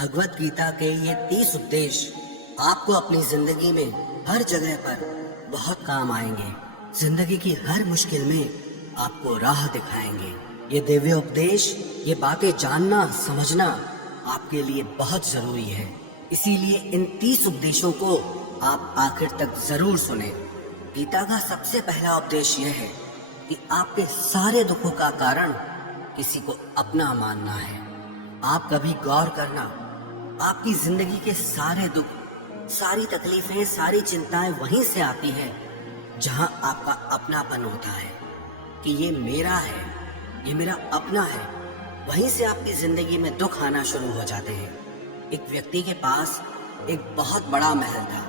भगवत गीता के ये 30 उपदेश आपको अपनी जिंदगी में हर जगह पर बहुत काम आएंगे। जिंदगी की हर मुश्किल में आपको राह दिखाएंगे। ये दिव्य उपदेश, ये बातें जानना समझना आपके लिए बहुत जरूरी है। इसीलिए इन 30 उपदेशों को आप आखिर तक जरूर सुने। गीता का सबसे पहला उपदेश यह है कि आपके सारे दुखों का कारण किसी को अपना मानना है। आप कभी गौर करना, आपकी जिंदगी के सारे दुख, सारी तकलीफें, सारी चिंताएं वहीं से आती है जहां आपका अपनापन होता है कि ये मेरा है, ये मेरा अपना है। वहीं से आपकी जिंदगी में दुख आना शुरू हो जाते हैं। एक व्यक्ति के पास एक बहुत बड़ा महल था।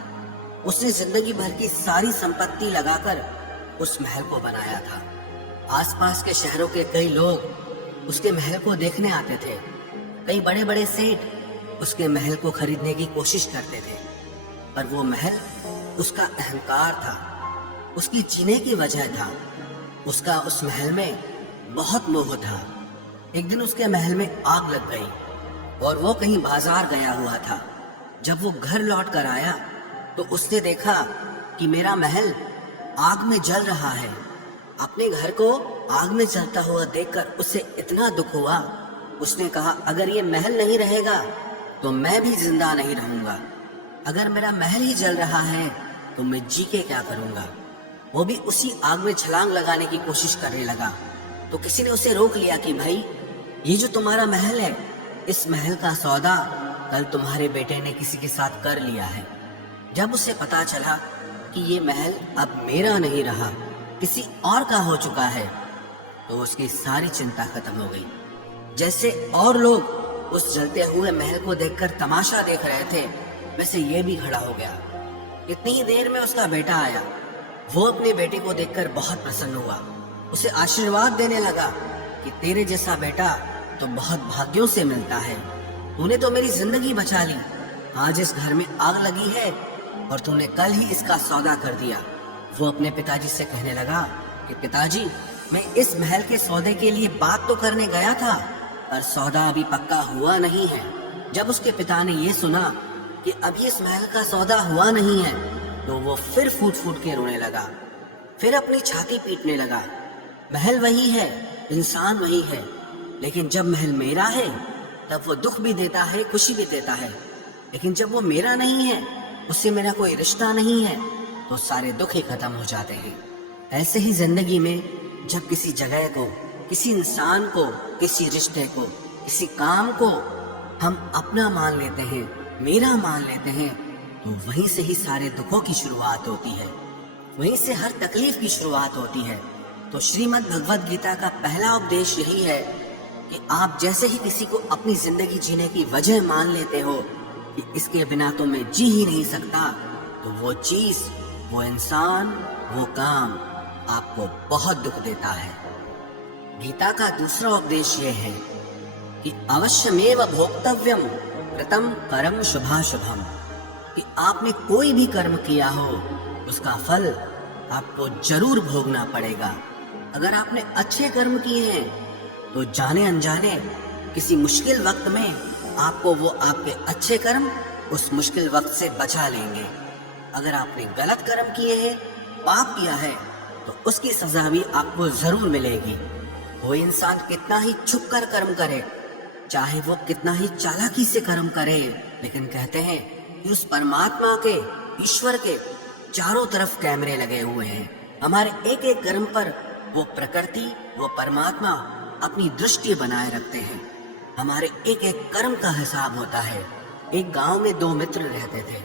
उसने जिंदगी भर की सारी संपत्ति लगाकर उस महल को बनाया था। आसपास के शहरों के कई लोग उसके महल को देखने आते थे। कई बड़े बड़े सेठ उसके महल को खरीदने की कोशिश करते थे, पर वो महल उसका अहंकार था, उसकी जीने की वजह था। उसका उस महल में बहुत मोह था। एक दिन उसके महल में आग लग गई और वो कहीं बाजार गया हुआ था। जब वो घर लौट कर आया तो उसने देखा कि मेरा महल आग में जल रहा है। अपने घर को आग में जलता हुआ देखकर उसे इतना दुख हुआ। उसने कहा, अगर ये महल नहीं रहेगा तो मैं भी जिंदा नहीं रहूंगा। अगर मेरा महल ही जल रहा है तो मैं जी के क्या करूंगा। वो भी उसी आग में छलांग लगाने की कोशिश करने लगा। तो किसी ने उसे रोक लिया कि भाई, ये जो तुम्हारा महल है, इस महल का सौदा कल तुम्हारे बेटे ने किसी के साथ कर लिया है। जब उसे पता चला कि ये महल अब मेरा नहीं रहा, किसी और का हो चुका है, तो उसकी सारी चिंता खत्म हो गई। जैसे और लोग उस जलते हुए महल को देखकर तमाशा देख रहे थे, वैसे ये भी खड़ा हो गया। इतनी ही देर में उसका बेटा आया। वो अपने बेटे को देखकर बहुत प्रसन्न हुआ। उसे आशीर्वाद देने लगा कि तेरे जैसा बेटा तो बहुत भाग्यों से मिलता है। तूने तो मेरी जिंदगी बचा ली। आज इस घर में आग लगी है और तूने कल ही इसका सौदा कर दिया। वो अपने पिताजी से कहने लगा कि पिताजी, मैं इस महल के सौदे के लिए बात तो करने गया था, पर सौदा अभी पक्का हुआ नहीं है। जब उसके पिता ने ये सुना कि अभी इस महल का सौदा हुआ नहीं है, तो वो फिर फूट फूट के रोने लगा, फिर अपनी छाती पीटने लगा। महल वही है, इंसान वही है, लेकिन जब महल मेरा है तब वो दुख भी देता है, खुशी भी देता है। लेकिन जब वो मेरा नहीं है, उससे मेरा कोई रिश्ता नहीं है, तो सारे दुख ही खत्म हो जाते हैं। ऐसे ही जिंदगी में जब किसी जगह को, किसी इंसान को, किसी रिश्ते को, किसी काम को हम अपना मान लेते हैं, मेरा मान लेते हैं, तो वहीं से ही सारे दुखों की शुरुआत होती है, वहीं से हर तकलीफ की शुरुआत होती है। तो श्रीमद् भगवत गीता का पहला उपदेश यही है कि आप जैसे ही किसी को अपनी जिंदगी जीने की वजह मान लेते हो कि इसके बिना तो मैं जी ही नहीं सकता, तो वो चीज, वो इंसान, वो काम आपको बहुत दुख देता है। गीता का दूसरा उपदेश ये है कि अवश्यमेव भोक्तव्यम कृतं कर्म शुभाशुभम, कि आपने कोई भी कर्म किया हो उसका फल आपको जरूर भोगना पड़ेगा। अगर आपने अच्छे कर्म किए हैं तो जाने अनजाने किसी मुश्किल वक्त में आपको वो आपके अच्छे कर्म उस मुश्किल वक्त से बचा लेंगे। अगर आपने गलत कर्म किए हैं, पाप किया है, तो उसकी सजा भी आपको जरूर मिलेगी। वो इंसान कितना ही छुप कर कर्म करे, चाहे वो कितना ही चालाकी से कर्म करे, लेकिन कहते हैं कि उस परमात्मा के, ईश्वर के चारों तरफ कैमरे लगे हुए हैं। हमारे एक एक कर्म पर वो प्रकृति, वो परमात्मा अपनी दृष्टि बनाए रखते हैं। हमारे एक एक कर्म का हिसाब होता है। एक गांव में दो मित्र रहते थे।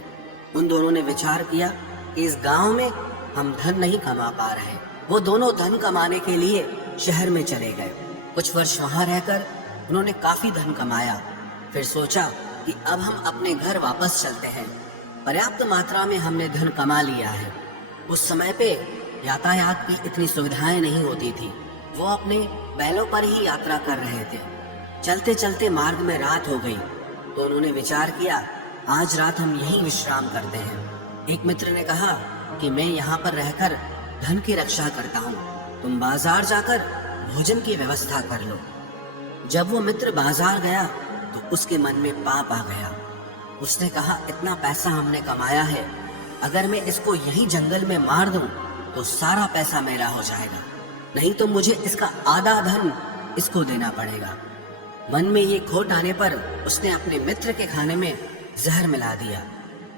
उन दोनों ने विचार किया कि इस गांव में हम धन नहीं कमा पा रहे। वो दोनों धन कमाने के लिए शहर में चले गए। कुछ वर्ष वहां रहकर उन्होंने काफी धन कमाया। फिर सोचा कि अब हम अपने घर वापस चलते हैं। पर्याप्त मात्रा में हमने धन कमा लिया है। उस समय पे यातायात की इतनी सुविधाएं नहीं होती थी। वो अपने बैलों पर ही यात्रा कर रहे थे। चलते चलते मार्ग में रात हो गई, तो उन्होंने विचार किया, आज रात हम यहीं विश्राम करते हैं। एक मित्र ने कहा कि मैं यहाँ पर रहकर धन की रक्षा करता हूँ, तुम बाजार जाकर भोजन की व्यवस्था कर लो। जब वो मित्र बाजार गया तो उसके मन में पाप आ गया। उसने कहा, इतना पैसा हमने कमाया है, अगर मैं इसको यही जंगल में मार दूं तो सारा पैसा मेरा हो जाएगा, नहीं तो मुझे इसका आधा धन इसको देना पड़ेगा। मन में ये खोट आने पर उसने अपने मित्र के खाने में जहर मिला दिया,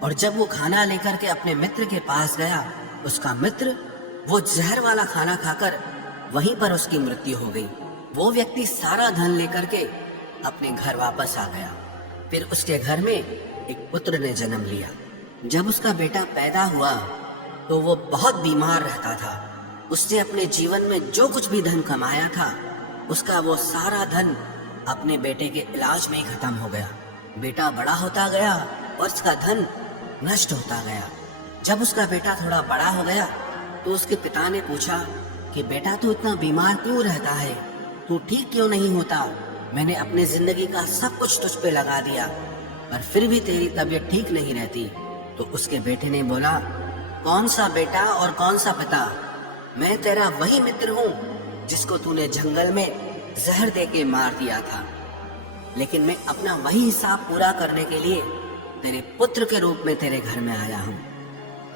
और जब वो खाना लेकर के अपने मित्र के पास गया, उसका मित्र वो जहर वाला खाना खाकर वहीं पर उसकी मृत्यु हो गई। वो व्यक्ति सारा धन लेकर के अपने घर वापस आ गया। फिर उसके घर में एक पुत्र ने जन्म लिया। जब उसका बेटा पैदा हुआ तो वो बहुत बीमार रहता था। उसने अपने जीवन में जो कुछ भी धन कमाया था, उसका वो सारा धन अपने बेटे के इलाज में ही खत्म हो गया। बेटा बड़ा होता गया और उसका धन नष्ट होता गया। जब उसका बेटा थोड़ा बड़ा हो गया तो उसके पिता ने पूछा कि बेटा, तू इतना बीमार क्यों रहता है, तू ठीक क्यों नहीं होता? मैंने अपनी जिंदगी का सब कुछ तुझ पे लगा दिया, पर फिर भी तेरी तबीयत ठीक नहीं रहती। तो उसके बेटे ने बोला, कौन सा बेटा और कौन सा पिता? मैं तेरा वही मित्र हूँ जिसको तूने जंगल में जहर दे के मार दिया था, लेकिन मैं अपना वही हिसाब पूरा करने के लिए तेरे पुत्र के रूप में तेरे घर में आया हूँ।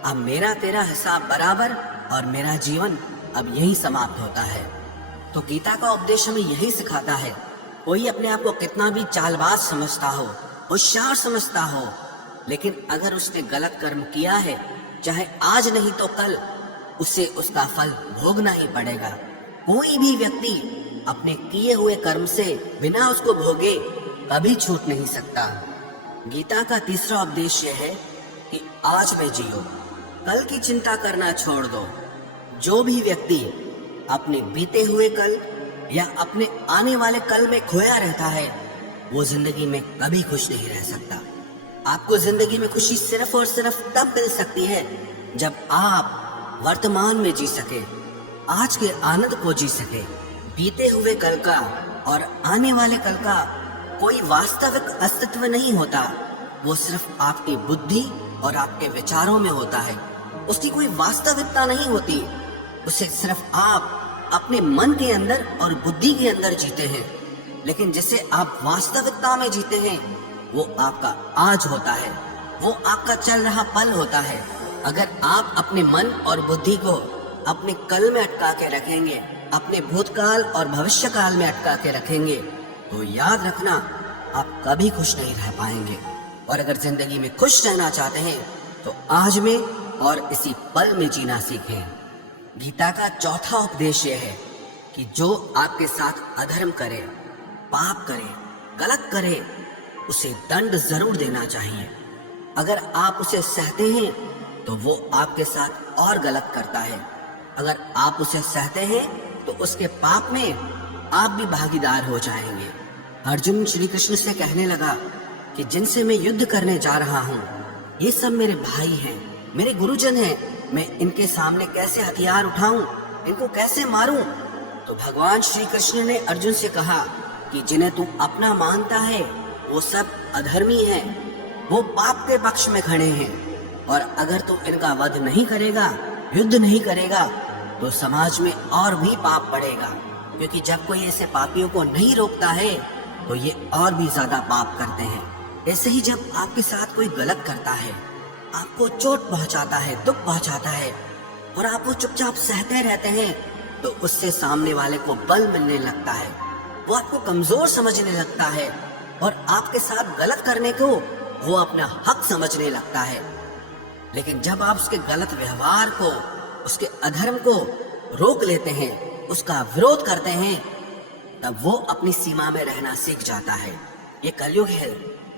अब मेरा तेरा हिसाब बराबर और मेरा जीवन अब यही समाप्त होता है। तो गीता का उपदेश हमें यही सिखाता है, कोई अपने आप को कितना भी चालबाज समझता हो, होशियार समझता हो, लेकिन अगर उसने गलत कर्म किया है, चाहे आज नहीं तो कल उसे उसका फल भोगना ही पड़ेगा। कोई भी व्यक्ति अपने किए हुए कर्म से बिना उसको भोगे कभी छूट नहीं सकता। गीता का तीसरा उपदेश यह है कि आज में जियो, कल की चिंता करना छोड़ दो। जो भी व्यक्ति अपने बीते हुए कल या अपने आने वाले कल में खोया रहता है, वो जिंदगी में कभी खुश नहीं रह सकता। आपको जिंदगी में खुशी सिर्फ और सिर्फ तब मिल सकती है जब आप वर्तमान में जी सके, आज के आनंद को जी सके। बीते हुए कल का और आने वाले कल का कोई वास्तविक अस्तित्व नहीं होता, वो सिर्फ आपकी बुद्धि और आपके विचारों में होता है। उसकी कोई वास्तविकता नहीं होती, उसे सिर्फ आप अपने मन के अंदर और बुद्धि के अंदर जीते हैं। लेकिन जिसे आप वास्तविकता में जीते हैं, वो आपका आज होता है, वो आपका चल रहा पल होता है। अगर आप अपने मन और बुद्धि को अपने कल में अटका के रखेंगे, अपने भूतकाल और भविष्य काल में अटका के रखेंगे, तो याद रखना आप कभी खुश नहीं रह पाएंगे। और अगर जिंदगी में खुश रहना चाहते हैं तो आज में और इसी पल में जीना सीखें। गीता का चौथा उपदेश यह है कि जो आपके साथ अधर्म करे, पाप करे, गलत करे, उसे दंड जरूर देना चाहिए। अगर आप उसे सहते हैं तो वो आपके साथ और गलत करता है। अगर आप उसे सहते हैं तो उसके पाप में आप भी भागीदार हो जाएंगे। अर्जुन श्री कृष्ण से कहने लगा कि जिनसे मैं युद्ध करने जा रहा हूँ, ये सब मेरे भाई हैं, मेरे गुरुजन हैं, मैं इनके सामने कैसे हथियार उठाऊं, इनको कैसे मारूं? तो भगवान श्री कृष्ण ने अर्जुन से कहा कि जिन्हें तू अपना मानता है वो सब अधर्मी हैं, वो पाप के पक्ष में खड़े हैं, और अगर तू इनका वध नहीं करेगा, युद्ध नहीं करेगा, तो समाज में और भी पाप बढ़ेगा। क्योंकि जब कोई ऐसे पापियों को नहीं रोकता है तो ये और भी ज्यादा पाप करते हैं। ऐसे ही जब आपके साथ कोई गलत करता है, आपको चोट पहुंचाता है, दुख पहुंचाता है, और आप वो चुपचाप सहते रहते हैं, तो उससे सामने वाले को बल मिलने लगता है, वो आपको कमजोर समझने लगता है, और आपके साथ गलत करने को वो अपना हक समझने लगता है। लेकिन जब आप उसके गलत व्यवहार को, उसके अधर्म को रोक लेते हैं, उसका विरोध करते हैं, तब वो अपनी सीमा में रहना सीख जाता है। ये कलयुग है।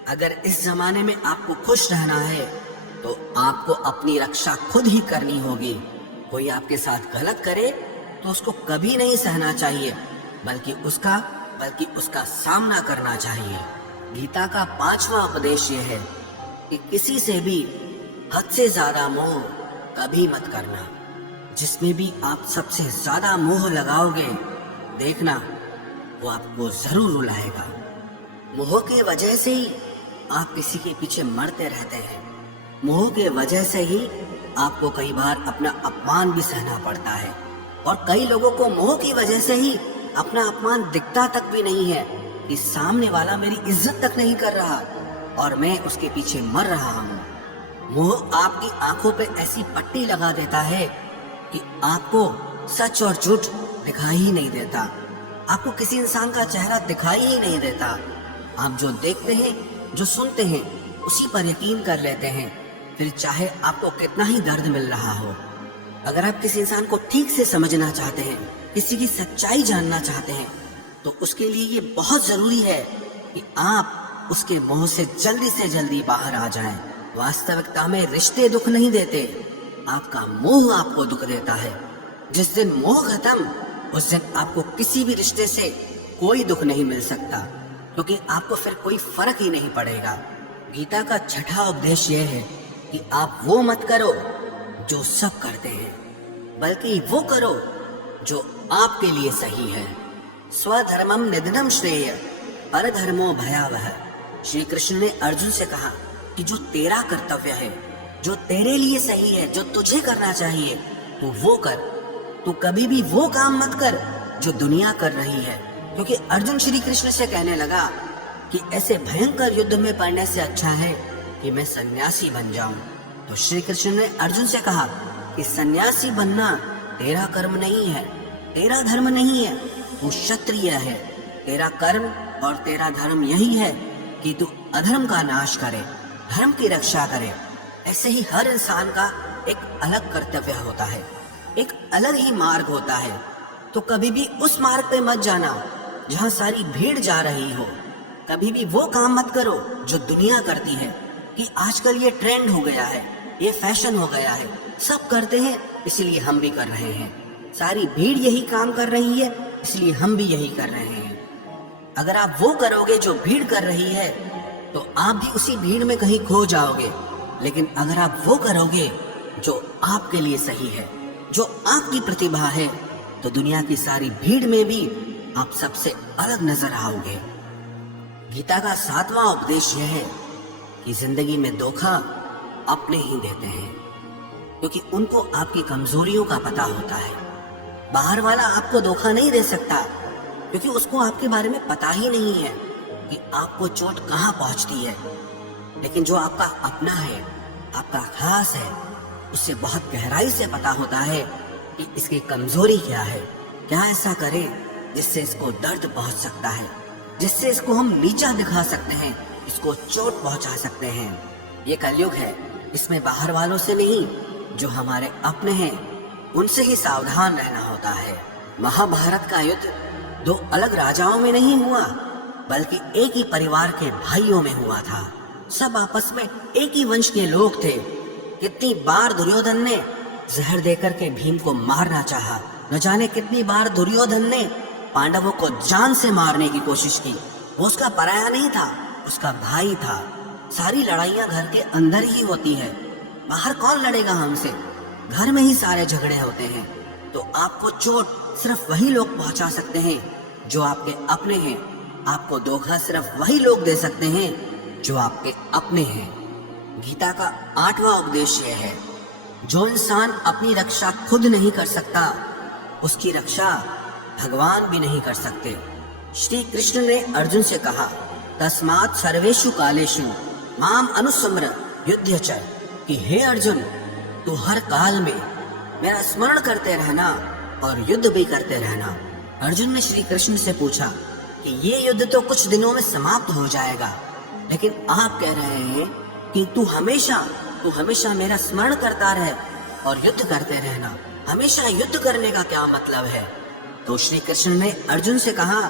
अगर इस जमाने में आपको खुश रहना है तो आपको अपनी रक्षा खुद ही करनी होगी। कोई आपके साथ गलत करे तो उसको कभी नहीं सहना चाहिए, बल्कि उसका सामना करना चाहिए। गीता का पांचवा उपदेश ये है कि किसी से भी हद से ज्यादा मोह कभी मत करना। जिसमें भी आप सबसे ज्यादा मोह लगाओगे, देखना वो आपको जरूर रुलाएगा। मोह की वजह से ही आप किसी के पीछे मरते रहते हैं। मोह के वजह से ही आपको कई बार अपना अपमान भी सहना पड़ता है, और कई लोगों को मोह की वजह से ही अपना अपमान दिखता तक भी नहीं है। कि सामने वाला मेरी इज्जत तक नहीं कर रहा और मैं उसके पीछे मर रहा हूँ। मोह आपकी आंखों पे ऐसी पट्टी लगा देता है कि आपको सच और झूठ दिखाई ही नहीं देता। आपको किसी इंसान का चेहरा दिखाई ही नहीं देता। आप जो देखते हैं, जो सुनते हैं, उसी पर यकीन कर लेते हैं, फिर चाहे आपको कितना ही दर्द मिल रहा हो। अगर आप किसी इंसान को ठीक से समझना चाहते हैं, किसी की सच्चाई जानना चाहते हैं, तो उसके लिए ये बहुत जरूरी है कि आप उसके मोह से जल्दी बाहर आ जाएं। वास्तविकता में रिश्ते दुख नहीं देते, आपका मोह आपको दुख देता है। जिस दिन मोह खत्म, उस दिन आपको किसी भी रिश्ते से कोई दुख नहीं मिल सकता, क्योंकि आपको फिर कोई फर्क ही नहीं पड़ेगा। गीता का छठा उपदेश यह है कि आप वो मत करो जो सब करते हैं, बल्कि वो करो जो आपके लिए सही है। स्वधर्मम निधनम श्रेय परधर्मो भयावह। श्री कृष्ण ने अर्जुन से कहा कि जो तेरा कर्तव्य है, जो तेरे लिए सही है, जो तुझे करना चाहिए, तू वो कर। तू कभी भी वो काम मत कर जो दुनिया कर रही है, क्योंकि अर्जुन श्री कृष्ण से कहने लगा कि ऐसे भयंकर युद्ध में पड़ने से अच्छा है कि मैं सन्यासी बन जाऊं। तो श्री कृष्ण ने अर्जुन से कहा कि सन्यासी बनना तेरा कर्म नहीं है, तेरा धर्म नहीं है, तू क्षत्रिय है। तेरा कर्म और तेरा धर्म यही है कि तू अधर्म का नाश करे, धर्म की रक्षा करे। ऐसे ही हर इंसान का एक अलग कर्तव्य होता है, एक अलग ही मार्ग होता है। तो कभी भी उस मार्ग पे मत जाना जहाँ सारी भीड़ जा रही हो। कभी भी वो काम मत करो जो दुनिया करती है, कि आजकल ये ट्रेंड हो गया है, ये फैशन हो गया है, सब करते हैं इसलिए हम भी कर रहे हैं। सारी भीड़ यही काम कर रही है इसलिए हम भी यही कर रहे हैं। अगर आप वो करोगे जो भीड़ कर रही है, तो आप भी उसी भीड़ में कहीं खो जाओगे। लेकिन अगर आप वो करोगे जो आपके लिए सही है, जो आपकी प्रतिभा है, तो दुनिया की सारी भीड़ में भी आप सबसे अलग नजर आओगे। गीता का 7वां उपदेश यह है कि जिंदगी में धोखा अपने ही देते हैं, क्योंकि उनको आपकी कमजोरियों का पता होता है। बाहर वाला आपको धोखा नहीं दे सकता, क्योंकि उसको आपके बारे में पता ही नहीं है कि आपको चोट कहाँ पहुंचती है। लेकिन जो आपका अपना है, आपका खास है, उससे बहुत गहराई से पता होता है कि इसकी कमजोरी क्या है, क्या ऐसा करे जिससे इसको दर्द पहुंच सकता है, जिससे इसको हम नीचा दिखा सकते हैं, इसको चोट पहुंचा सकते हैं। ये कलयुग है, इसमें बाहर वालों से नहीं, जो हमारे अपने हैं उनसे ही सावधान रहना होता है। महाभारत का युद्ध दो अलग राजाओं में नहीं हुआ, बल्कि एक ही परिवार के भाइयों में हुआ था। सब आपस में एक ही वंश के लोग थे। कितनी बार दुर्योधन ने जहर देकर के भीम को मारना चाहा, न जाने कितनी बार दुर्योधन ने पांडवों को जान से मारने की कोशिश की। वो उसका पराया नहीं था, उसका भाई था। सारी लड़ाइयां घर के अंदर ही होती है, बाहर कौन लड़ेगा हमसे? घर में ही सारे झगड़े होते हैं। तो आपको चोट सिर्फ वही लोग पहुंचा सकते हैं जो आपके अपने हैं। आपको धोखा सिर्फ वही लोग दे सकते हैं जो आपके अपने हैं। गीता का 8वां उपदेश यह है, जो इंसान अपनी रक्षा खुद नहीं कर सकता, उसकी रक्षा भगवान भी नहीं कर सकते। श्री कृष्ण ने अर्जुन से कहा, तस्मात् सर्वेषु कालेषु माम अनुस्मर युध्य च, कि हे अर्जुन, तू हर काल में मेरा स्मरण करते रहना और युद्ध भी करते रहना। अर्जुन ने श्री कृष्ण से पूछा कि ये युद्ध तो कुछ दिनों में समाप्त हो जाएगा, लेकिन आप कह रहे हैं कि तू हमेशा मेरा स्मरण करता रहे और युद्ध करते रहना। हमेशा युद्ध करने का क्या मतलब है? तो श्री कृष्ण ने अर्जुन से कहा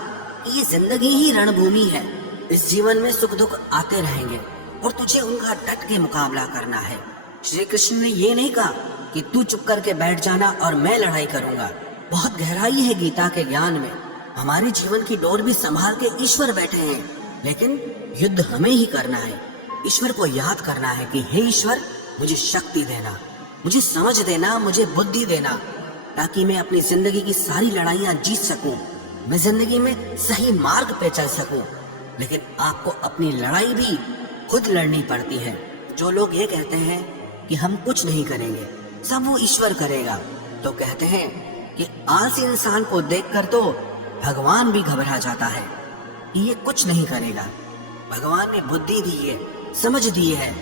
कि ये जिंदगी ही रणभूमि है। इस जीवन में सुख दुख आते रहेंगे और तुझे उनका डट के मुकाबला करना है। श्री कृष्ण ने ये नहीं कहा कि तू चुप करके बैठ जाना और मैं लड़ाई करूंगा। बहुत गहराई है गीता के ज्ञान में। हमारे जीवन की डोर भी संभाल के ईश्वर बैठे हैं, लेकिन युद्ध हमें ही करना है। ईश्वर को याद करना है कि हे ईश्वर, मुझे शक्ति देना, मुझे समझ देना, मुझे बुद्धि देना, ताकि मैं अपनी जिंदगी की सारी लड़ाइयां जीत सकूं, मैं जिंदगी में सही मार्ग पे चल सकूं। लेकिन आपको अपनी लड़ाई भी खुद लड़नी पड़ती है। जो लोग ये कहते हैं कि हम कुछ नहीं करेंगे, सब वो ईश्वर करेगा, तो कहते हैं कि आलसी इंसान को देखकर तो भगवान भी घबरा जाता है। कि ये कुछ नहीं करेगा। भगवान ने बुद्धि दी है, समझ दी है।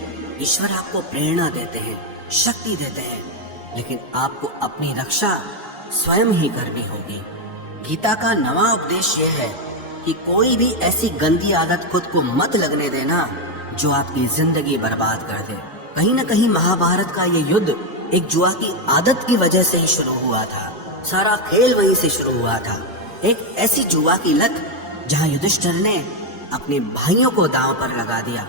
ईश्वर आपको प्रेरणा देते हैं, शक्ति देते हैं, लेकिन आपको अपनी रक्षा स्वयं ही करनी होगी। गीता का नवा उपदेश यह है कि कोई भी ऐसी गंदी आदत खुद को मत लगने देना जो आपकी जिंदगी बर्बाद कर दे। कहीं न कहीं महाभारत का ये युद्ध एक जुआ की आदत की वजह से ही शुरू हुआ था। सारा खेल वहीं से शुरू हुआ था। एक ऐसी जुआ की लत जहां युधिष्ठिर ने अपने भाइयों को दांव पर लगा दिया,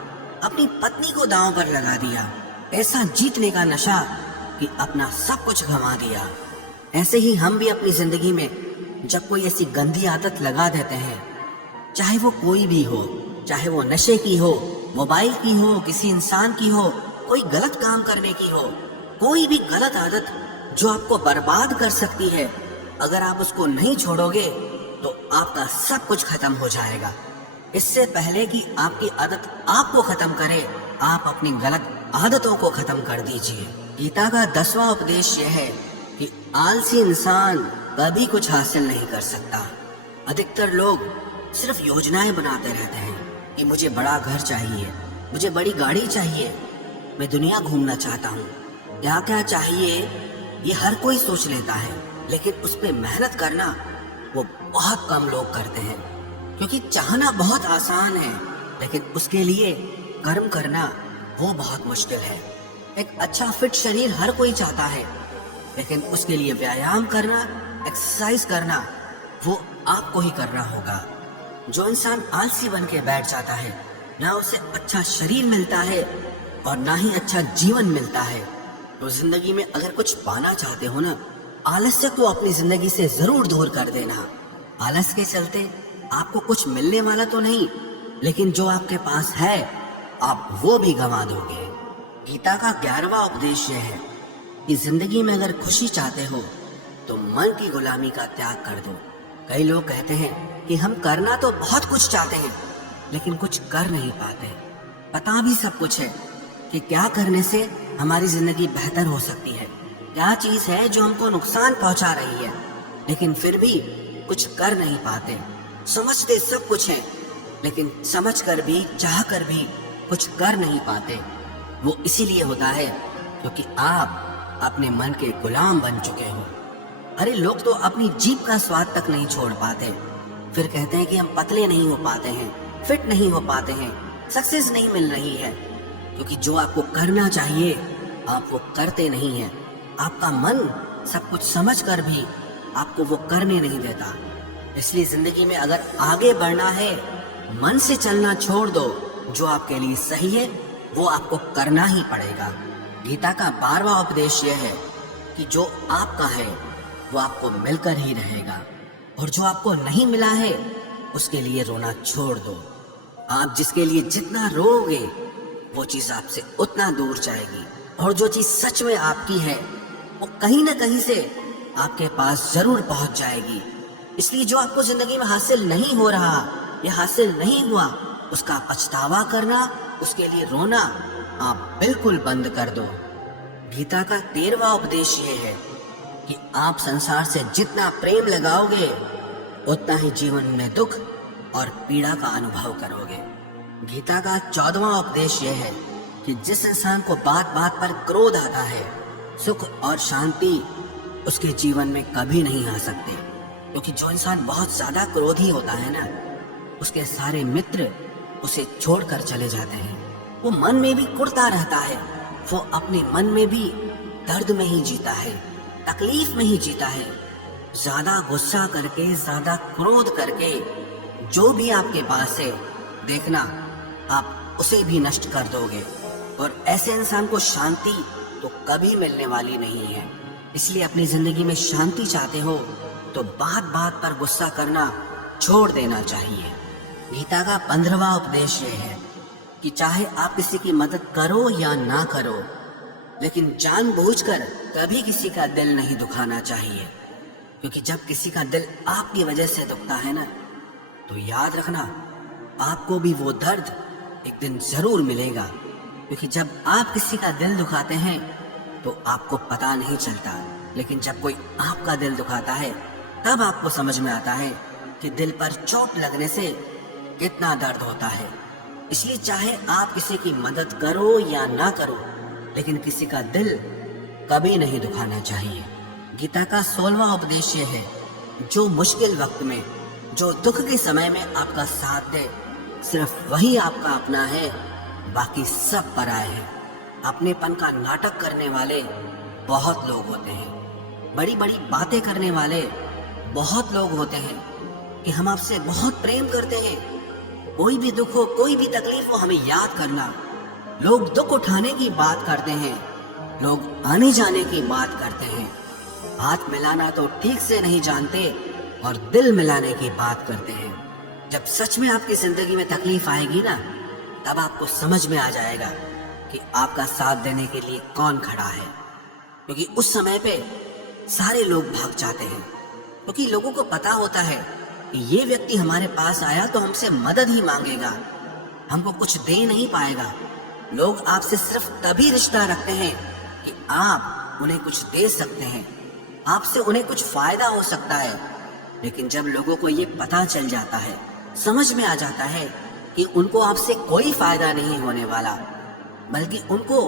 अपनी पत्नी को दांव पर लगा दिया। ऐसा जीतने का नशा कि अपना सब कुछ गंवा दिया। ऐसे ही हम भी अपनी जिंदगी में जब कोई ऐसी गंदी आदत लगा देते हैं, चाहे वो कोई भी हो, चाहे वो नशे की हो, मोबाइल की हो, किसी इंसान की हो, कोई गलत काम करने की हो, कोई भी गलत आदत जो आपको बर्बाद कर सकती है, अगर आप उसको नहीं छोड़ोगे तो आपका सब कुछ खत्म हो जाएगा। इससे पहले कि आपकी आदत आपको खत्म करे, आप अपनी गलत आदतों को खत्म कर दीजिए। गीता का 10वां उपदेश यह है कि आलसी इंसान कभी कुछ हासिल नहीं कर सकता। अधिकतर लोग सिर्फ योजनाएं बनाते रहते हैं कि मुझे बड़ा घर चाहिए, मुझे बड़ी गाड़ी चाहिए, मैं दुनिया घूमना चाहता हूँ। क्या क्या चाहिए ये हर कोई सोच लेता है, लेकिन उस पे मेहनत करना वो बहुत कम लोग करते हैं। क्योंकि चाहना बहुत आसान है, लेकिन उसके लिए कर्म करना वो बहुत मुश्किल है। एक अच्छा फिट शरीर हर कोई चाहता है, लेकिन उसके लिए व्यायाम करना, एक्सरसाइज करना वो आपको ही करना होगा। जो इंसान आलसी बन के बैठ जाता है, ना उसे अच्छा शरीर मिलता है और ना ही अच्छा जीवन मिलता है। तो जिंदगी में अगर कुछ पाना चाहते हो ना, आलस्य को अपनी जिंदगी से जरूर दूर कर देना। आलस के चलते आपको कुछ मिलने वाला तो नहीं, लेकिन जो आपके पास है आप वो भी गंवा दोगे। गीता का 11वां उपदेश यह है कि जिंदगी में अगर खुशी चाहते हो तो मन की गुलामी का त्याग कर दो। कई लोग कहते हैं कि हम करना तो बहुत कुछ चाहते हैं, लेकिन कुछ कर नहीं पाते। पता भी सब कुछ है कि क्या करने से हमारी जिंदगी बेहतर हो सकती है, क्या चीज है जो हमको नुकसान पहुंचा रही है, लेकिन फिर भी कुछ कर नहीं पाते। समझते सब कुछ है, लेकिन समझ कर भी, चाह कर भी कुछ कर नहीं पाते। वो इसीलिए होता है क्योंकि आप अपने मन के गुलाम बन चुके हो। अरे लोग तो अपनी जीभ का स्वाद तक नहीं छोड़ पाते, फिर कहते हैं कि हम पतले नहीं हो पाते हैं, फिट नहीं हो पाते हैं, सक्सेस नहीं मिल रही है। क्योंकि जो आपको करना चाहिए आप वो करते नहीं हैं। आपका मन सब कुछ समझ कर भी आपको वो करने नहीं देता। इसलिए जिंदगी में अगर आगे बढ़ना है, मन से चलना छोड़ दो। जो आपके लिए सही है वो आपको करना ही पड़ेगा। गीता का 12वां उपदेश यह है कि जो आपका है वो आपको मिलकर ही रहेगा, और जो आपको नहीं मिला है उसके लिए रोना छोड़ दो। आप जिसके लिए जितना रोओगे वो चीज आपसे उतना दूर जाएगी, और जो चीज सच में आपकी है वो कहीं ना कहीं से आपके पास जरूर पहुंच जाएगी। इसलिए जो आपको जिंदगी में हासिल नहीं हो रहा या हासिल नहीं हुआ, उसका पछतावा करना, उसके लिए रोना आप बिल्कुल बंद कर दो। गीता का 13वां उपदेश ये है कि आप संसार से जितना प्रेम लगाओगे उतना ही जीवन में दुख और पीड़ा का अनुभव करोगे। गीता का 14वां उपदेश यह है कि जिस इंसान को बात बात पर क्रोध आता है, सुख और शांति उसके जीवन में कभी नहीं आ सकते। क्योंकि जो इंसान बहुत ज्यादा क्रोधी होता है ना, उसके सारे मित्र उसे छोड़कर चले जाते हैं। वो मन में भी कुढ़ता रहता है, वो अपने मन में भी दर्द में ही जीता है, तकलीफ में ही जीता है। ज्यादा गुस्सा करके, ज्यादा क्रोध करके जो भी आपके पास है, देखना आप उसे भी नष्ट कर दोगे। और ऐसे इंसान को शांति तो कभी मिलने वाली नहीं है। इसलिए अपनी जिंदगी में शांति चाहते हो तो बात बात पर गुस्सा करना छोड़ देना चाहिए। गीता का 15वां उपदेश यह है कि चाहे आप किसी की मदद करो या ना करो, लेकिन जानबूझकर कभी किसी का दिल नहीं दुखाना चाहिए। क्योंकि जब किसी का दिल आपकी वजह से दुखता है ना, तो याद रखना आपको भी वो दर्द एक दिन जरूर मिलेगा। क्योंकि जब आप किसी का दिल दुखाते हैं तो आपको पता नहीं चलता, लेकिन जब कोई आपका दिल दुखाता है तब आपको समझ में आता है कि दिल पर चोट लगने से कितना दर्द होता है। इसलिए चाहे आप किसी की मदद करो या ना करो, लेकिन किसी का दिल कभी नहीं दुखाना चाहिए। गीता का 16वां उपदेश ये है, जो मुश्किल वक्त में, जो दुख के समय में आपका साथ दे, सिर्फ वही आपका अपना है, बाकी सब पराए हैं। अपनेपन का नाटक करने वाले बहुत लोग होते हैं, बड़ी बड़ी बातें करने वाले बहुत लोग होते हैं कि हम आपसे बहुत प्रेम करते हैं, कोई भी दुख हो, कोई भी तकलीफ हो, हमें याद करना। लोग दुख उठाने की बात करते हैं, लोग आने जाने की बात करते हैं, हाथ मिलाना तो ठीक से नहीं जानते और दिल मिलाने की बात करते हैं। जब सच में आपकी जिंदगी में तकलीफ आएगी ना, तब आपको समझ में आ जाएगा कि आपका साथ देने के लिए कौन खड़ा है। क्योंकि उस समय पे सारे लोग भाग जाते हैं, क्योंकि लोगों को पता होता है कि ये व्यक्ति हमारे पास आया तो हमसे मदद ही मांगेगा, हमको कुछ दे नहीं पाएगा। लोग आपसे सिर्फ तभी रिश्ता रखते हैं कि आप उन्हें कुछ दे सकते हैं, आपसे उन्हें कुछ फायदा हो सकता है। लेकिन जब लोगों को ये पता चल जाता है, समझ में आ जाता है कि उनको आपसे कोई फायदा नहीं होने वाला, बल्कि उनको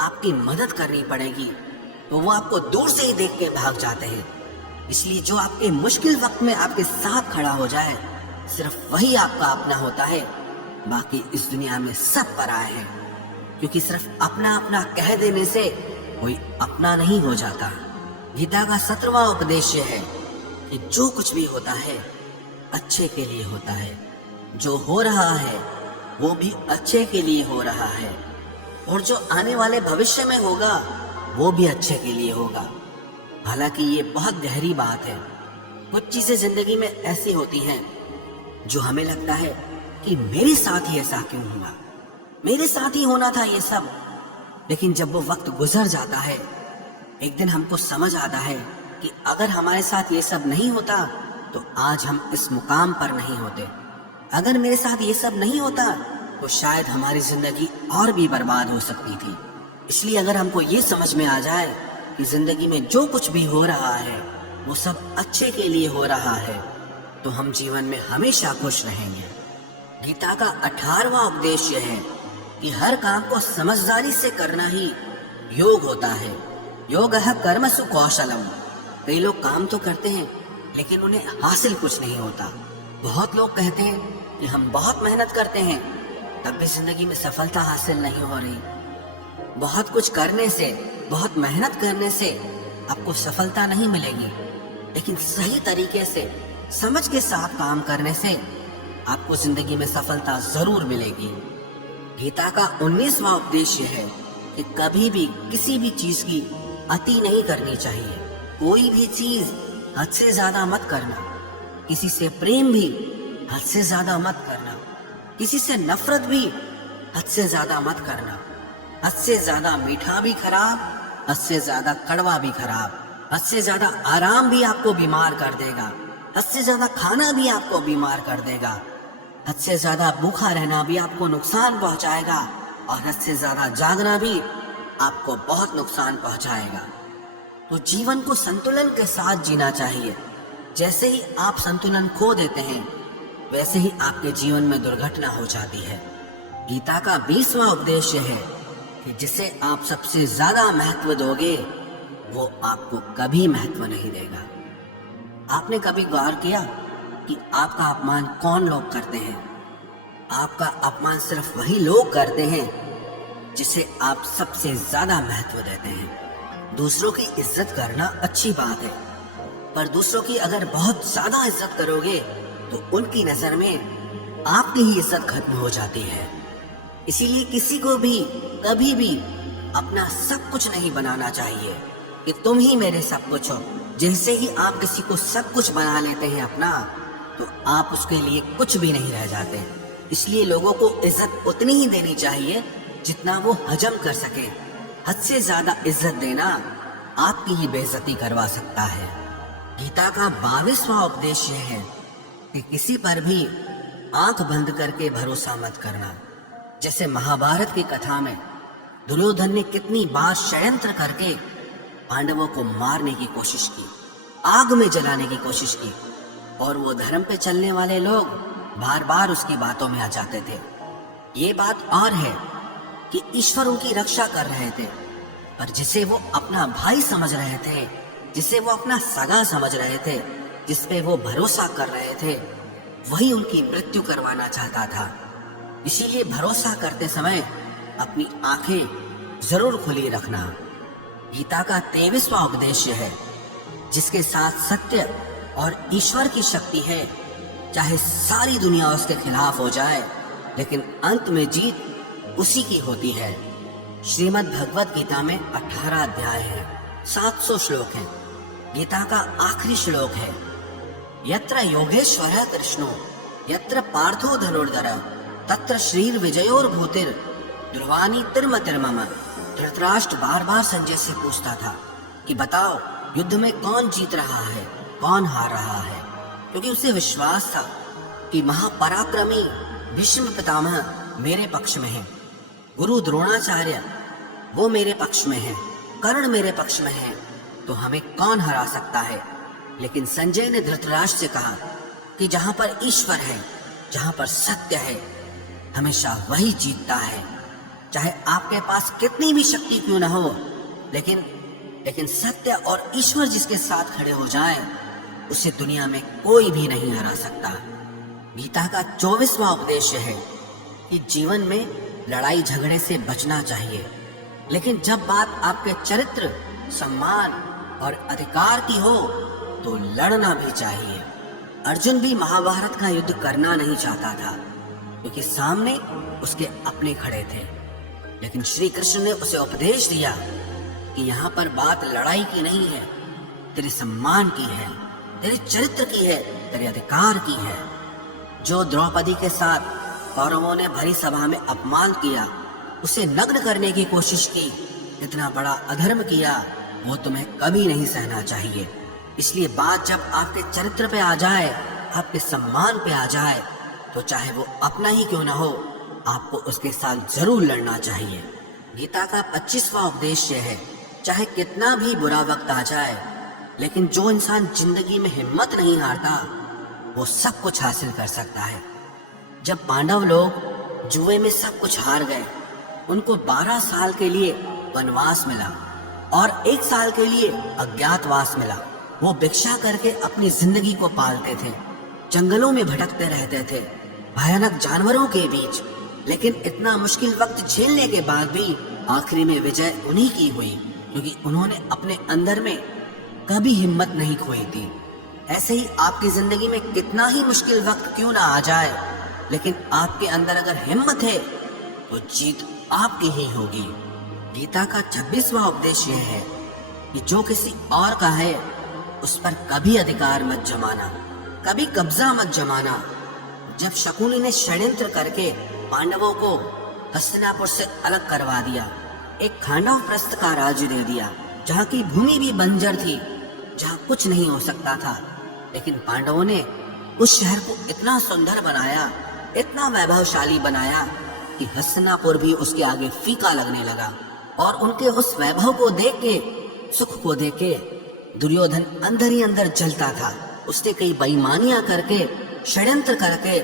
आपकी मदद करनी पड़ेगी, तो वो आपको दूर से ही देख के भाग जाते हैं। इसलिए जो आपके मुश्किल वक्त में आपके साथ खड़ा हो जाए, सिर्फ वही आपका अपना होता है, बाकी इस दुनिया में सब पराए हैं। क्योंकि सिर्फ अपना अपना कह देने से कोई अपना नहीं हो जाता। गीता का 17वां उपदेश है कि जो कुछ भी होता है अच्छे के लिए होता है, जो हो रहा है वो भी अच्छे के लिए हो रहा है, और जो आने वाले भविष्य में होगा वो भी अच्छे के लिए होगा। हालांकि ये बहुत गहरी बात है। कुछ चीजें जिंदगी में ऐसी होती हैं जो हमें लगता है कि मेरे साथ ही ऐसा क्यों हुआ, मेरे साथ ही होना था ये सब। लेकिन जब वो वक्त गुजर जाता है, एक दिन हमको समझ आता है कि अगर हमारे साथ ये सब नहीं होता तो आज हम इस मुकाम पर नहीं होते। अगर मेरे साथ ये सब नहीं होता तो शायद हमारी जिंदगी और भी बर्बाद हो सकती थी। इसलिए अगर हमको ये समझ में आ जाए कि जिंदगी में जो कुछ भी हो रहा है वो सब अच्छे के लिए हो रहा है, तो हम जीवन में हमेशा खुश रहेंगे। गीता का 18वां उपदेश यह है कि हर काम को समझदारी से करना ही योग होता है। योगः कर्मसु कौशलम। कई लोग काम तो करते हैं लेकिन उन्हें हासिल कुछ नहीं होता। बहुत लोग कहते हैं कि हम बहुत मेहनत करते हैं, तब भी जिंदगी में सफलता हासिल नहीं हो रही। बहुत कुछ करने से, बहुत मेहनत करने से आपको सफलता नहीं मिलेगी, लेकिन सही तरीके से, समझ के साथ काम करने से आपको जिंदगी में सफलता जरूर मिलेगी। गीता का 19वां उपदेश है कि कभी भी किसी भी चीज की अति नहीं करनी चाहिए। कोई भी चीज हद से ज्यादा मत करना। किसी से प्रेम भी हद से ज्यादा मत करना। किसी से नफरत भी हद से ज्यादा मत करना। हद से ज्यादा मीठा भी खराब, हद से ज्यादा कड़वा भी खराब। हद से ज्यादा आराम भी आपको बीमार कर देगा। हद से ज्यादा खाना भी आपको बीमार कर देगा। हद से ज्यादा भूखा रहना भी आपको नुकसान पहुंचाएगा, और हद से ज्यादा जागना भी आपको बहुत नुकसान पहुंचाएगा। तो जीवन को संतुलन के साथ जीना चाहिए। जैसे ही आप संतुलन खो देते हैं, वैसे ही आपके जीवन में दुर्घटना हो जाती है। गीता का 20वां उपदेश है कि जिसे आप सबसे ज्यादा महत्व दोगे, वो आपको कभी महत्व नहीं देगा। आपने कभी गौर किया कि आपका अपमान कौन लोग करते हैं? आपका अपमान सिर्फ वही लोग करते हैं जिसे आप सबसे ज्यादा महत्व देते हैं। दूसरों की इज्जत करना अच्छी बात है, पर दूसरों की अगर बहुत ज्यादा इज्जत करोगे तो उनकी नजर में आपकी ही इज्जत खत्म हो जाती है। इसीलिए किसी को भी कभी भी अपना सब कुछ नहीं बनाना चाहिए कि तुम ही मेरे सब कुछ हो। जैसे ही आप किसी को सब कुछ बना लेते हैं अपना, तो आप उसके लिए कुछ भी नहीं रह जाते। इसलिए लोगों को इज्जत उतनी ही देनी चाहिए जितना वो हजम कर सके। हद से ज्यादा इज्जत देना आपकी ही बेइज्जती करवा सकता है। गीता का 22वां उपदेश है कि किसी पर भी आंख बंद करके भरोसा मत करना। जैसे महाभारत की कथा में दुर्योधन ने कितनी बार षड्यंत्र करके पांडवों को मारने की कोशिश की, आग में जलाने की कोशिश की, और वो धर्म पे चलने वाले लोग बार बार उसकी बातों में आ जाते थे। ये बात और है कि ईश्वर उनकी रक्षा कर रहे थे, पर जिसे वो अपना भाई समझ रहे थे, जिसे वो अपना सगा समझ रहे थे, जिस पे वो भरोसा कर रहे थे, वही उनकी मृत्यु करवाना चाहता था। इसीलिए भरोसा करते समय अपनी आंखें जरूर खुली रखना। गीता का 23वां उपदेश है, जिसके साथ सत्य और ईश्वर की शक्ति है, चाहे सारी दुनिया उसके खिलाफ हो जाए, लेकिन अंत में जीत उसी की होती है। श्रीमद् भगवत गीता में 18 अध्याय हैं, 700 श्लोक हैं। गीता का आखिरी श्लोक है, यत्र योगेश्वरः कृष्णो यत्र पार्थो धनुर्धर तत्र श्रीर विजयोर भूतिर ध्रुवानी तिर्मतिर्मम। धृतराष्ट्र बार बार संजय से पूछता था कि बताओ युद्ध में कौन जीत रहा है, कौन हार रहा है, क्योंकि उसे विश्वास था कि महापराक्रमी भीष्म पितामह मेरे पक्ष में है, गुरु द्रोणाचार्य वो मेरे पक्ष में है, कर्ण मेरे पक्ष में है, तो हमें कौन हरा सकता है। लेकिन संजय ने धृतराष्ट्र से कहा कि जहां पर ईश्वर है, जहां पर सत्य है, हमेशा वही जीतता है। चाहे आपके पास कितनी भी शक्ति क्यों न हो, लेकिन सत्य और ईश्वर जिसके साथ खड़े हो जाए, उसे दुनिया में कोई भी नहीं हरा सकता। गीता का 24वां उपदेश है कि जीवन में लड़ाई झगड़े से बचना चाहिए, लेकिन जब बात आपके चरित्र, सम्मान और अधिकार की हो तो लड़ना भी चाहिए। अर्जुन भी महाभारत का युद्ध करना नहीं चाहता था, क्योंकि सामने उसके अपने खड़े थे, लेकिन श्री कृष्ण ने उसे उपदेश दिया कि यहाँ पर बात लड़ाई की नहीं है, तेरे सम्मान की है, तेरे चरित्र की है, तेरे अधिकार की है। जो द्रौपदी के साथ कौरवों ने भरी सभा में अपमान किया, उसे नग्न करने की कोशिश की, इतना बड़ा अधर्म किया, वो तुम्हें कभी नहीं सहना चाहिए। इसलिए बात जब आपके चरित्र पे आ जाए, आपके सम्मान पे आ जाए, तो चाहे वो अपना ही क्यों ना हो, आपको उसके साथ जरूर लड़ना चाहिए। गीता का 25वां उपदेश है, चाहे कितना भी बुरा वक्त आ जाए, लेकिन जो इंसान जिंदगी में हिम्मत नहीं हारता, वो सब कुछ हासिल कर सकता है। जब पांडव लोग जुए में सब कुछ हार गए, उनको 12 साल के लिए वनवास मिला और 1 साल के लिए अज्ञातवास मिला। वो भिक्षा करके अपनी जिंदगी को पालते थे, जंगलों में भटकते रहते थे, भयानक जानवरों के बीच, लेकिन इतना मुश्किल वक्त झेलने के बाद भी आखिरी में विजय उन्हीं की हुई, क्योंकि उन्होंने अपने अंदर में कभी हिम्मत नहीं खोई थी। ऐसे ही आपकी जिंदगी में कितना ही मुश्किल वक्त क्यों ना आ जाए, लेकिन आपके अंदर अगर हिम्मत है तो जीत आपकी ही होगी। गीता का 26वां उपदेश यह है कि जो किसी और का है उस पर कभी अधिकार मत जमाना, कभी कब्जा मत जमाना। जब शकुनी ने षड्यंत्र करके पांडवों को हस्तिनापुर से अलग करवा दिया, एक खांडव प्रस्थ का राज्य दे दिया, जहाँ की भूमि भी बंजर थी, जहाँ कुछ नहीं हो सकता था, लेकिन पांडवों ने उस शहर को इतना सुंदर बनाया, इतना वैभवशाली बनाया कि हस्तिनापुर भी उसके आगे फीका लगने लगा। और उनके उस वैभव को देख के, सुख को देख के दुर्योधन अंदर ही अंदर जलता था। उसने कई बेईमानियां करके, षड्यंत्र करके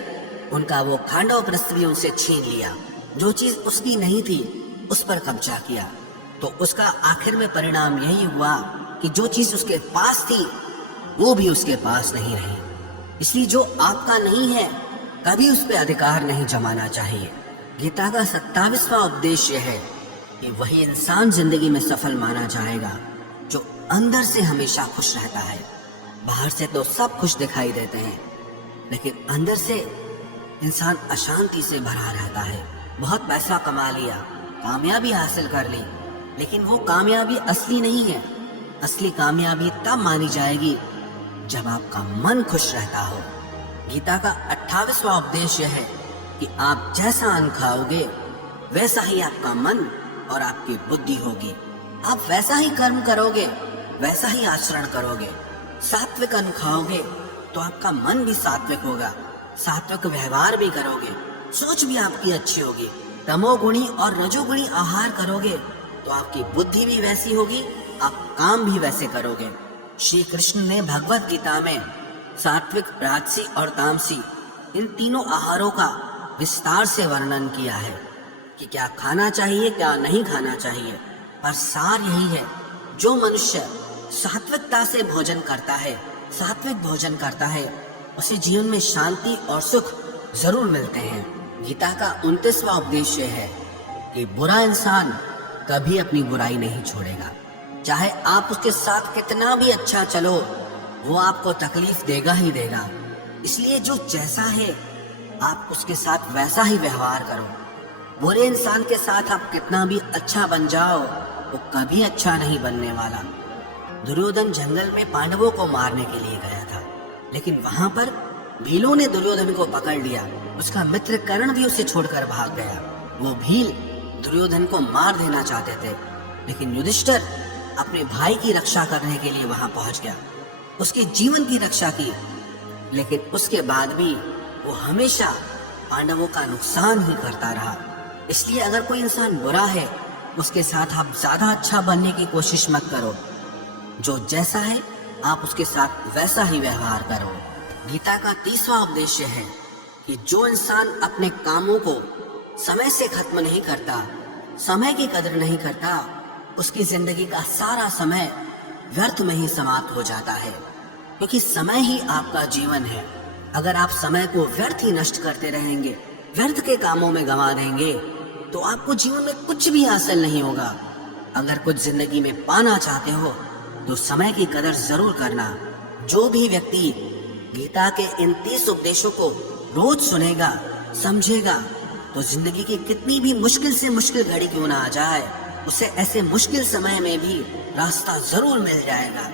उनका वो खांडव प्रस्थ भी उनसे छीन लिया। जो चीज उसकी नहीं थी उस पर कब्जा किया, तो उसका आखिर में परिणाम यही हुआ कि जो चीज उसके पास थी वो भी उसके पास नहीं रही। इसलिए जो आपका नहीं है कभी उस पर अधिकार नहीं जमाना चाहिए। गीता का 27वां उपदेश है कि वही इंसान जिंदगी में सफल माना जाएगा जो अंदर से हमेशा खुश रहता है। बाहर से तो सब खुश दिखाई देते हैं, लेकिन अंदर से इंसान अशांति से भरा रहता है। बहुत पैसा कमा लिया, कामयाबी हासिल कर ली, लेकिन वो कामयाबी असली नहीं है। असली कामयाबी तब मानी जाएगी जब आपका मन खुश रहता हो। गीता का 28वां उपदेश है कि आप जैसा अन्न खाओगे वैसा ही आपका मन और आपकी बुद्धि होगी। आप वैसा ही कर्म करोगे, वैसा ही आचरण करोगे। सात्विक अन्न खाओगे तो आपका मन भी सात्विक होगा, सात्विक व्यवहार भी करोगे, सोच भी आपकी अच्छी होगी। तमोगुणी और रजोगुणी आहार करोगे तो आपकी बुद्धि भी वैसी होगी, आप काम भी वैसे करोगे। श्री कृष्ण ने भगवत गीता में सात्विक, राजसी और तामसी इन तीनों आहारों का विस्तार से वर्णन किया है कि क्या खाना चाहिए, क्या नहीं खाना चाहिए। पर सार यही है, जो मनुष्य सात्विकता से भोजन करता है, सात्विक भोजन करता है, उसे जीवन में शांति और सुख जरूर मिलते हैं। गीता का 29वां उपदेश है कि बुरा इंसान कभी अपनी बुराई नहीं छोड़ेगा। चाहे आप उसके साथ कितना भी अच्छा चलो, वो आपको तकलीफ देगा ही देगा। इसलिए जो जैसा है आप उसके साथ वैसा ही व्यवहार करो। बुरे इंसान के साथ आप कितना भी अच्छा बन जाओ, वो कभी अच्छा नहीं बनने वाला। दुर्योधन जंगल में पांडवों को मारने के लिए गया था, लेकिन वहां पर भीलों ने दुर्योधन को पकड़ लिया। उसका मित्र कर्ण भी उसे छोड़कर भाग गया। वो भील दुर्योधन को मार देना चाहते थे, लेकिन युधिष्ठिर अपने भाई की रक्षा करने के लिए वहां पहुंच गया, उसके जीवन की रक्षा की। लेकिन उसके बाद भी वो हमेशा पांडवों का नुकसान ही करता रहा। इसलिए अगर कोई इंसान बुरा है, उसके साथ आप ज्यादा अच्छा बनने की कोशिश मत करो। जो जैसा है आप उसके साथ वैसा ही व्यवहार करो। गीता का 30वां उपदेश है कि जो इंसान अपने कामों को समय से खत्म नहीं करता, समय की कदर नहीं करता, उसकी जिंदगी का सारा समय व्यर्थ में ही समाप्त हो जाता है। क्योंकि समय ही आपका जीवन है। अगर आप समय को व्यर्थ ही नष्ट करते रहेंगे, व्यर्थ के कामों में गंवा देंगे, तो आपको जीवन में कुछ भी हासिल नहीं होगा। अगर कुछ जिंदगी में पाना चाहते हो तो समय की कदर जरूर करना। जो भी व्यक्ति गीता के इन 30 उपदेशों को रोज सुनेगा, समझेगा, तो जिंदगी की कितनी भी मुश्किल से मुश्किल घड़ी क्यों ना आ जाए, उसे ऐसे मुश्किल समय में भी रास्ता जरूर मिल जाएगा।